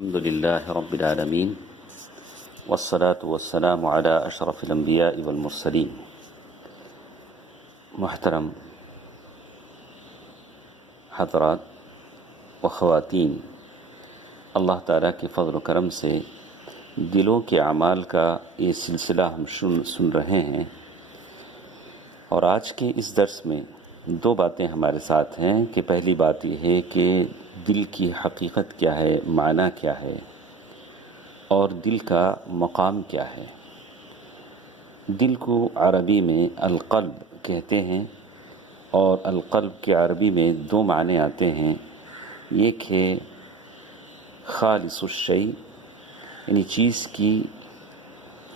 الحمد لله رب العالمين والصلاة والسلام على أشرف الأنبياء والمرسلين. محترم حضرات و خواتین، اللہ تعالیٰ کے فضل و کرم سے دلوں کے اعمال کا یہ سلسلہ ہم سن رہے ہیں، اور آج کے اس درس میں دو باتیں ہمارے ساتھ ہیں کہ پہلی بات یہ ہے کہ دل کی حقیقت کیا ہے، معنی کیا ہے، اور دل کا مقام کیا ہے۔ دل کو عربی میں القلب کہتے ہیں، اور القلب کے عربی میں دو معنی آتے ہیں۔ ایک ہے خالص الشیء، یعنی چیز کی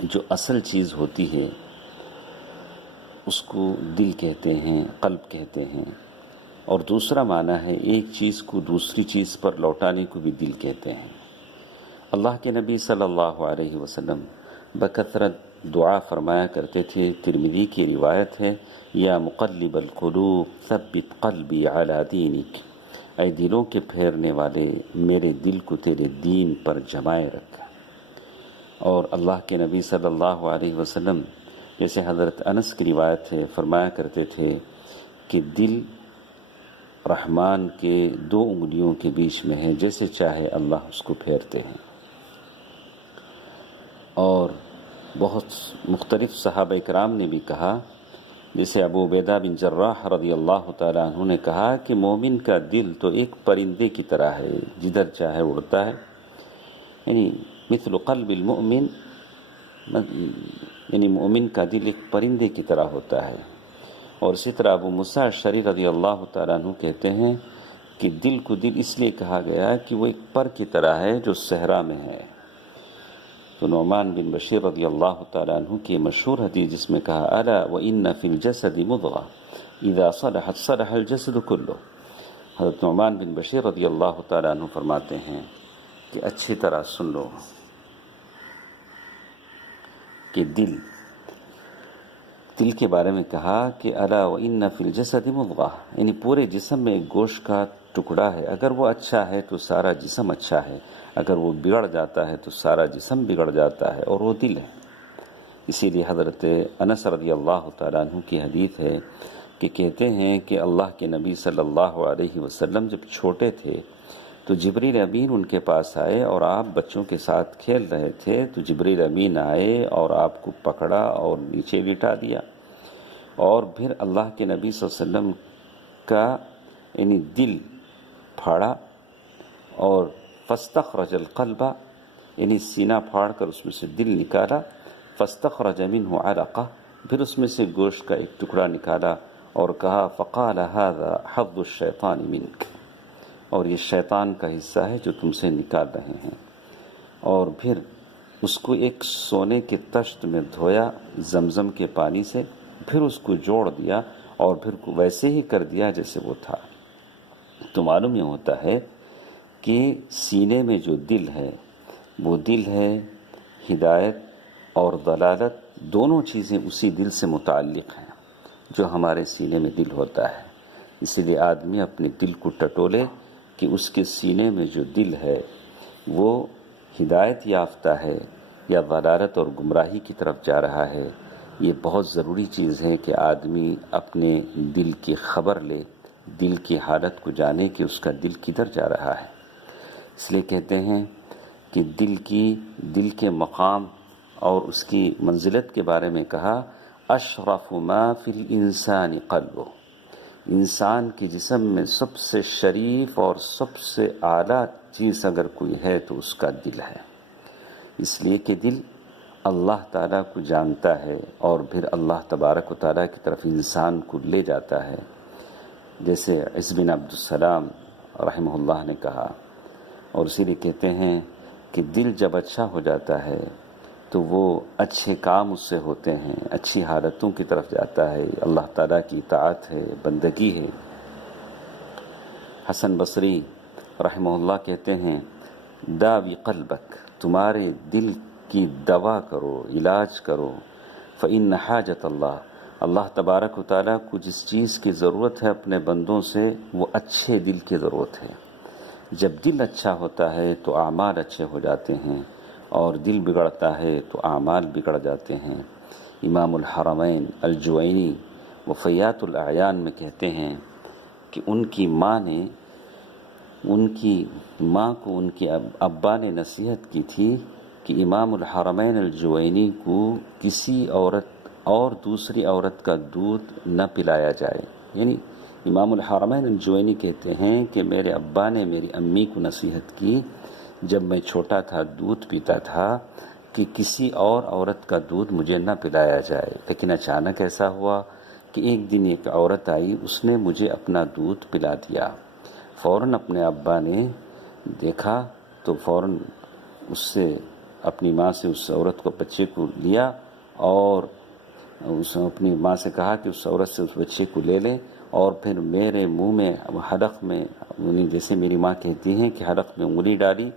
جو اصل چیز ہوتی ہے اس کو دل کہتے ہیں، قلب کہتے ہیں، اور دوسرا معنی ہے ایک چیز کو دوسری چیز پر لوٹانے کو بھی دل کہتے ہیں۔ اللہ کے نبی صلی اللہ علیہ وسلم بکثرت دعا فرمایا کرتے تھے۔ ترمذی کی روایت ہے، یا مقلب القلوب ثبت قلبی علی دینک، اے دلوں کے پھیرنے والے میرے دل کو تیرے دین پر جمائے رکھ۔ اور اللہ کے نبی صلی اللہ علیہ وسلم جیسے حضرت انس کی روایت ہے، فرمایا کرتے تھے کہ دل رحمان کے دو انگلیوں کے بیچ میں ہے، جیسے چاہے اللہ اس کو پھیرتے ہیں۔ اور بہت مختلف صحابہ کرام نے بھی کہا، جیسے ابو عبیدہ بن جراح رضی اللہ تعالیٰ عنہ نے کہا کہ مومن کا دل تو ایک پرندے کی طرح ہے، جدھر چاہے اڑتا ہے، یعنی مثل قلب المؤمن، یعنی مومن کا دل ایک پرندے کی طرح ہوتا ہے۔ اور اسی طرح ابو موسیٰ اشعری رضی اللہ تعالیٰ عنہ کہتے ہیں کہ دل کو دل اس لیے کہا گیا ہے کہ وہ ایک پر کی طرح ہے جو صحرا میں ہے۔ تو نعمان بن بشیر رضی اللہ تعالیٰ عنہ کی مشہور حدیث جس میں کہا، الا وان فی الجسد مضغہ اذا صلحت صلح الجسد کلہ۔ حضرت نعمان بن بشیر رضی اللہ تعالیٰ عنہ فرماتے ہیں کہ اچھی طرح سن لو کہ دل کے بارے میں کہا کہ الا وان فی الجسد مضغہ، یعنی پورے جسم میں ایک گوشت کا ٹکڑا ہے، اگر وہ اچھا ہے تو سارا جسم اچھا ہے، اگر وہ بگڑ جاتا ہے تو سارا جسم بگڑ جاتا ہے، اور وہ دل ہے۔ اسی لیے حضرت انس رضی اللہ تعالیٰ عنہ کی حدیث ہے کہ کہتے ہیں کہ اللہ کے نبی صلی اللہ علیہ وسلم جب چھوٹے تھے تو جبریل امین ان کے پاس آئے، اور آپ بچوں کے ساتھ کھیل رہے تھے تو جبریل امین آئے اور آپ کو پکڑا اور نیچے لٹا دیا، اور پھر اللہ کے نبی صلی اللہ علیہ وسلم کا یعنی دل پھاڑا، اور فاستخرج القلب، یعنی سینہ پھاڑ کر اس میں سے دل نکالا، فاستخرج منہ علقہ، پھر اس میں سے گوشت کا ایک ٹکڑا نکالا، اور کہا فقال هذا حظ الشیطان منک، اور یہ شیطان کا حصہ ہے جو تم سے نکال رہے ہیں۔ اور پھر اس کو ایک سونے کے طشت میں دھویا زمزم کے پانی سے، پھر اس کو جوڑ دیا اور پھر ویسے ہی کر دیا جیسے وہ تھا۔ تو معلوم یہ ہوتا ہے کہ سینے میں جو دل ہے وہ دل ہے، ہدایت اور ضلالت دونوں چیزیں اسی دل سے متعلق ہیں جو ہمارے سینے میں دل ہوتا ہے۔ اسی لیے آدمی اپنے دل کو ٹٹولے کہ اس کے سینے میں جو دل ہے وہ ہدایت یافتہ ہے یا ضلالت اور گمراہی کی طرف جا رہا ہے۔ یہ بہت ضروری چیز ہے کہ آدمی اپنے دل کی خبر لے، دل کی حالت کو جانے کہ اس کا دل کدھر جا رہا ہے۔ اس لیے کہتے ہیں کہ دل کے مقام اور اس کی منزلت کے بارے میں کہا، اشرف ما فی الانسان قلبہ، انسان کے جسم میں سب سے شریف اور سب سے اعلیٰ چیز اگر کوئی ہے تو اس کا دل ہے، اس لیے کہ دل اللہ تعالیٰ کو جانتا ہے اور پھر اللہ تبارک و تعالیٰ کی طرف انسان کو لے جاتا ہے، جیسے عز بن عبد السلام رحمہ اللہ نے کہا۔ اور اسی لیے کہتے ہیں کہ دل جب اچھا ہو جاتا ہے تو وہ اچھے کام اس سے ہوتے ہیں، اچھی حالتوں کی طرف جاتا ہے، اللہ تعالیٰ کی اطاعت ہے، بندگی ہے۔ حسن بصری رحمہ اللہ کہتے ہیں، داوی قلبک، تمہارے دل کی دوا کرو، علاج کرو، فإن حاجت اللہ تبارک و تعالیٰ کو جس چیز کی ضرورت ہے اپنے بندوں سے وہ اچھے دل کی ضرورت ہے۔ جب دل اچھا ہوتا ہے تو اعمال اچھے ہو جاتے ہیں، اور دل بگڑتا ہے تو اعمال بگڑ جاتے ہیں۔ امام الحرمین الجوینی وفیات الاعیان میں کہتے ہیں کہ ان کی ماں کو ان کے ابا نے نصیحت کی تھی کہ امام الحرمین الجوینی کو کسی عورت اور دوسری عورت کا دودھ نہ پلایا جائے۔ یعنی امام الحرمین الجوینی کہتے ہیں کہ میرے ابا نے میری امی کو نصیحت کی جب میں چھوٹا تھا، دودھ پیتا تھا، کہ کسی اور عورت کا دودھ مجھے نہ پلایا جائے۔ لیکن اچانک ایسا ہوا کہ ایک دن ایک عورت آئی، اس نے مجھے اپنا دودھ پلا دیا۔ فوراً اپنے ابا نے دیکھا تو فوراً اس سے اپنی ماں سے اس عورت کو، بچے کو لیا، اور اس نے اپنی ماں سے کہا کہ اس عورت سے اس بچے کو لے لے، اور پھر میرے منہ میں حلق میں، جیسے میری ماں کہتی ہیں کہ حلق میں انگلی ڈالی،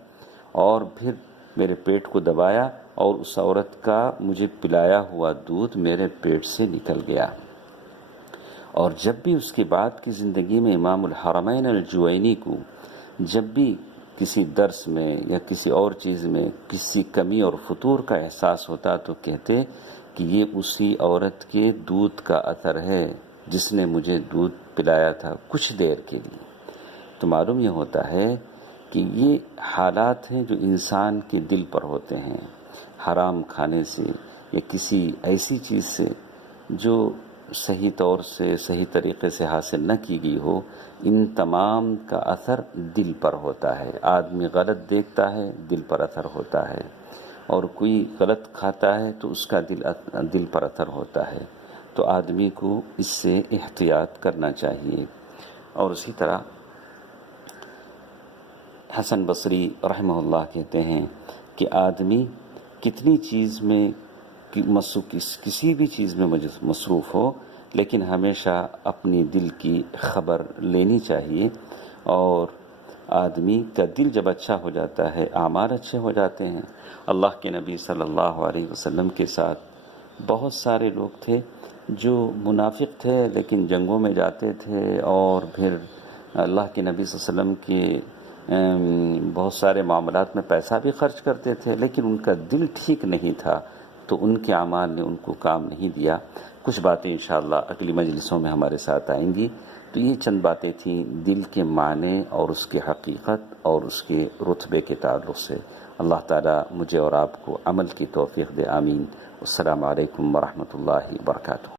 اور پھر میرے پیٹ کو دبایا، اور اس عورت کا مجھے پلایا ہوا دودھ میرے پیٹ سے نکل گیا۔ اور جب بھی اس کے بعد کی زندگی میں امام الحرمین الجوینی کو جب بھی کسی درس میں یا کسی اور چیز میں کسی کمی اور فتور کا احساس ہوتا تو کہتے کہ یہ اسی عورت کے دودھ کا اثر ہے جس نے مجھے دودھ پلایا تھا کچھ دیر کے لیے۔ تو معلوم یہ ہوتا ہے کہ یہ حالات ہیں جو انسان کے دل پر ہوتے ہیں، حرام کھانے سے یا کسی ایسی چیز سے جو صحیح طور سے، صحیح طریقے سے حاصل نہ کی گئی ہو، ان تمام کا اثر دل پر ہوتا ہے۔ آدمی غلط دیکھتا ہے، دل پر اثر ہوتا ہے، اور کوئی غلط کھاتا ہے تو اس کا دل پر اثر ہوتا ہے۔ تو آدمی کو اس سے احتیاط کرنا چاہیے۔ اور اسی طرح حسن بصری رحمہ اللہ کہتے ہیں کہ آدمی کتنی چیز میں کسی بھی چیز میں مصروف ہو، لیکن ہمیشہ اپنی دل کی خبر لینی چاہیے، اور آدمی کا دل جب اچھا ہو جاتا ہے، اعمال اچھے ہو جاتے ہیں۔ اللہ کے نبی صلی اللہ علیہ وسلم کے ساتھ بہت سارے لوگ تھے جو منافق تھے لیکن جنگوں میں جاتے تھے، اور پھر اللہ کے نبی صلی اللہ علیہ وسلم کے بہت سارے معاملات میں پیسہ بھی خرچ کرتے تھے، لیکن ان کا دل ٹھیک نہیں تھا، تو ان کے اعمال نے ان کو کام نہیں دیا۔ کچھ باتیں انشاءاللہ اگلی مجلسوں میں ہمارے ساتھ آئیں گی۔ تو یہ چند باتیں تھیں دل کے معنی اور اس کی حقیقت اور اس کے رتبے کے تعلق سے۔ اللہ تعالیٰ مجھے اور آپ کو عمل کی توفیق دے، آمین۔ السلام علیکم ورحمۃ اللہ وبرکاتہ۔